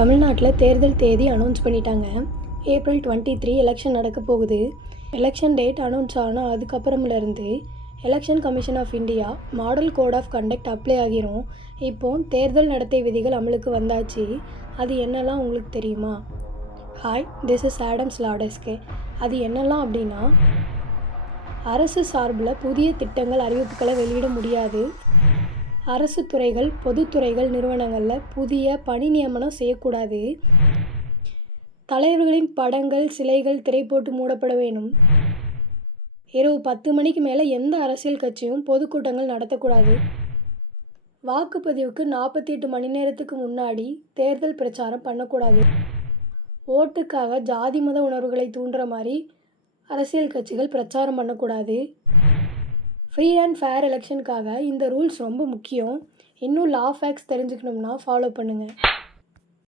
தமிழ்நாட்டில் தேர்தல் தேதி அனௌன்ஸ் பண்ணிட்டாங்க. ஏப்ரல் 23 எலெக்ஷன் நடக்க போகுது. எலெக்ஷன் டேட் அனௌன்ஸ் ஆனால் அதுக்கப்புறமுலேருந்து election commission of India model code of conduct apply ஆகிரும். இப்போது தேர்தல் நடத்தை விதிகள் அமலுக்கு வந்தாச்சு. அது என்னெல்லாம் உங்களுக்கு தெரியுமா? ஹாய், திஸ் இஸ் ஆடம்ஸ் லாடஸ்கே. அது என்னெல்லாம் அப்படின்னா, அரசு சார்பில் புதிய திட்டங்கள் அறிவிப்புகளை வெளியிட முடியாது. அரசு துறைகள், பொதுத்துறைகள் நிறுவனங்களில் புதிய பணி நியமனம் செய்யக்கூடாது. தலைவர்களின் படங்கள், சிலைகள் திரை போட்டு மூடப்பட வேணும். இரவு 10 மணிக்கு மேலே எந்த அரசியல் கட்சியும் பொதுக்கூட்டங்கள் நடத்தக்கூடாது. வாக்குப்பதிவுக்கு 48 மணி நேரத்துக்கு முன்னாடி தேர்தல் பிரச்சாரம் பண்ணக்கூடாது. ஓட்டுக்காக ஜாதி மத உணர்வுகளை தூண்டுற மாதிரி அரசியல் கட்சிகள் பிரச்சாரம் பண்ணக்கூடாது. ஃப்ரீ அண்ட் ஃபேர் எலெக்ஷனுக்காக இந்த ரூல்ஸ் ரொம்ப முக்கியம். இன்னும் லா ஃபேக்ட்ஸ் தெரிஞ்சுக்கணும்னா ஃபாலோ பண்ணுங்கள்.